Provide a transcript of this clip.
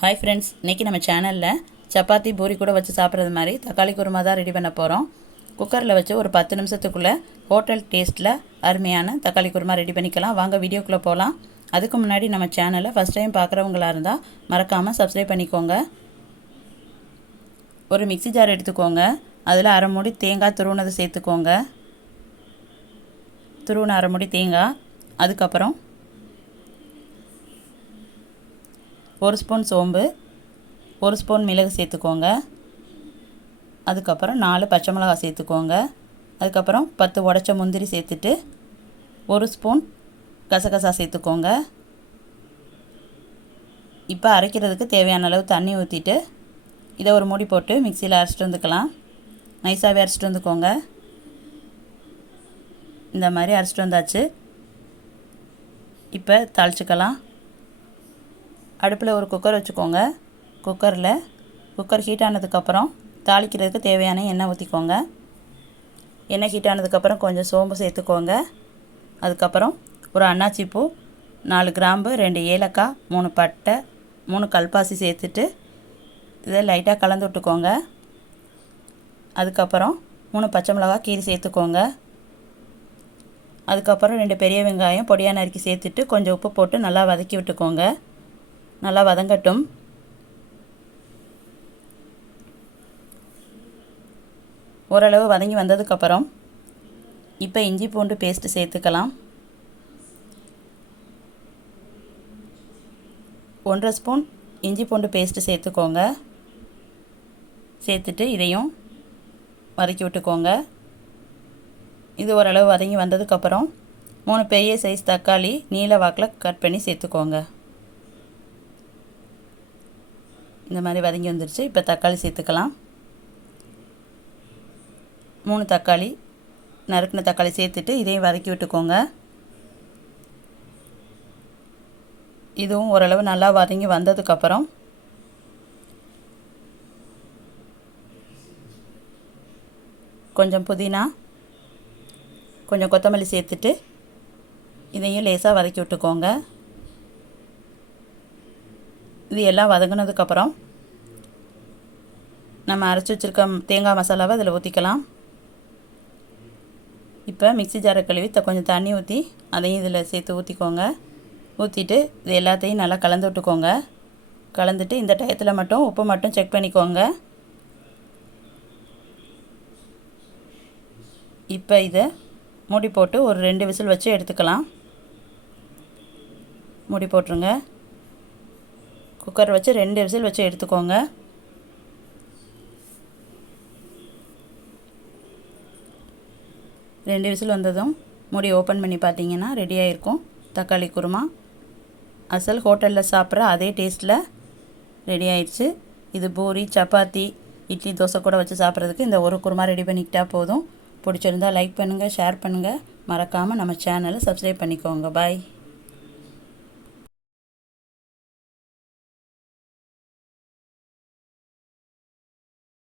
Hi friends இன்றைக்கி நம்ம சேனலில் சப்பாத்தி பூரி கூட வச்சு சாப்பிட்றது மாதிரி தக்காளி குருமா தான் ரெடி பண்ண போகிறோம் குக்கரில் வச்சு ஒரு பத்து நிமிஷத்துக்குள்ளே ஹோட்டல் டேஸ்ட்டில் அருமையான தக்காளி குருமா ரெடி பண்ணிக்கலாம். வாங்க வீடியோக்குள்ளே போகலாம் அதுக்கு முன்னாடி நம்ம சேனலை ஃபஸ்ட் டைம் பார்க்குறவங்களா இருந்தால் மறக்காமல் சப்ஸ்கிரைப் பண்ணிக்கோங்க. ஒரு மிக்சி ஜார் எடுத்துக்கோங்க. அதில் அரை மூடி தேங்காய் துருவுனதை சேர்த்துக்கோங்க. துருவுன அரை மூடி தேங்காய். அதுக்கப்புறம் ஒரு ஸ்பூன் சோம்பு ஒரு ஸ்பூன் மிளகு சேர்த்துக்கோங்க. அதுக்கப்புறம் நாலு பச்சை மிளகாய் சேர்த்துக்கோங்க. அதுக்கப்புறம் பத்து உடச்ச முந்திரி சேர்த்துட்டு ஒரு ஸ்பூன் கசகசா சேர்த்துக்கோங்க. இப்போ அரைக்கிறதுக்கு தேவையான அளவு தண்ணி ஊற்றிட்டு இதை ஒரு மூடி போட்டு மிக்சியில் அரைச்சிட்டு வந்துக்கலாம். நைஸாகவே அரைச்சிட்டு வந்துக்கோங்க. இந்த மாதிரி அரைச்சிட்டு வந்தாச்சு. இப்போ தாளிச்சிக்கலாம். அடுப்பில் ஒரு குக்கர் வச்சுக்கோங்க. குக்கரில் குக்கர் ஹீட் ஆனதுக்கப்புறம் தாளிக்கிறதுக்கு தேவையான எண்ணெய் ஊற்றிக்கோங்க எண்ணெய் ஹீட் ஆனதுக்கப்புறம் கொஞ்சம் சோம்பு சேர்த்துக்கோங்க. அதுக்கப்புறம் ஒரு அன்னாச்சி பூ நாலு கிராம்பு ரெண்டு ஏலக்காய் மூணு பட்டை மூணு கல்பாசி சேர்த்துட்டு இதை லைட்டாக கலந்து விட்டுக்கோங்க. அதுக்கப்புறம் மூணு பச்சை மிளகா கீரி சேர்த்துக்கோங்க. அதுக்கப்புறம் ரெண்டு பெரிய வெங்காயம் பொடியாக நறுக்கி சேர்த்துட்டு கொஞ்சம் உப்பு போட்டு நல்லா வதக்கி விட்டுக்கோங்க. நல்லா வதங்கட்டும். ஓரளவு வதங்கி வந்ததுக்கப்புறம் இப்போ இஞ்சி பூண்டு பேஸ்ட்டு சேர்த்துக்கலாம். ஒன்றரை ஸ்பூன் இஞ்சி பூண்டு பேஸ்ட்டு சேர்த்துக்கோங்க. சேர்த்துட்டு இதையும் வதக்கி விட்டுக்கோங்க. இது ஓரளவு வதங்கி வந்ததுக்கப்புறம் மூணு பெரிய சைஸ் தக்காளி நீல வாக்கில் கட் பண்ணி சேர்த்துக்கோங்க. இந்த மாதிரி வதங்கி வந்துருச்சு. இப்போ தக்காளி சேர்த்துக்கலாம். மூணு தக்காளி நறுக்கின தக்காளி சேர்த்துட்டு இதையும் வதக்கி விட்டுக்கோங்க. இதுவும் ஓரளவு நல்லா வதங்கி வந்ததுக்கப்புறம் கொஞ்சம் புதினா கொஞ்சம் கொத்தமல்லி சேர்த்துட்டு இதையும் லேசாக வதக்கி விட்டுக்கோங்க. இது எல்லாம் வதங்கினதுக்கப்புறம் நம்ம அரைச்சி வச்சுருக்க தேங்காய் மசாலாவை அதில் ஊற்றிக்கலாம் இப்போ மிக்சி ஜாரை கழுவி கொஞ்சம் தண்ணி ஊற்றி அதையும் இதில் சேர்த்து ஊற்றிக்கோங்க ஊற்றிட்டு இது எல்லாத்தையும் நல்லா கலந்து விட்டுக்கோங்க. கலந்துட்டு இந்த டயத்தில் மட்டும் உப்பு மட்டும் செக் பண்ணிக்கோங்க. இப்போ இதை மூடி போட்டு ஒரு ரெண்டு விசில் வச்சு எடுத்துக்கலாம். மூடி போட்டுருங்க. குக்கர் வச்சு ரெண்டு விசில் வச்சு எடுத்துக்கோங்க. ரெண்டு விசில் வந்ததும் மூடி ஓப்பன் பண்ணி பார்த்தீங்கன்னா ரெடியாக இருக்கும் தக்காளி குருமா. அசல் ஹோட்டலில் சாப்பிட்ற அதே டேஸ்ட்டில் ரெடி ஆயிடுச்சு இது பூரி சப்பாத்தி இட்லி தோசை கூட வச்சு சாப்பிட்றதுக்கு இந்த ஒரு குருமா ரெடி பண்ணிக்கிட்டா போதும். பிடிச்சிருந்தால் லைக் பண்ணுங்கள் ஷேர் பண்ணுங்கள் மறக்காமல் நம்ம சேனலை சப்ஸ்கிரைப் பண்ணிக்கோங்க. பாய்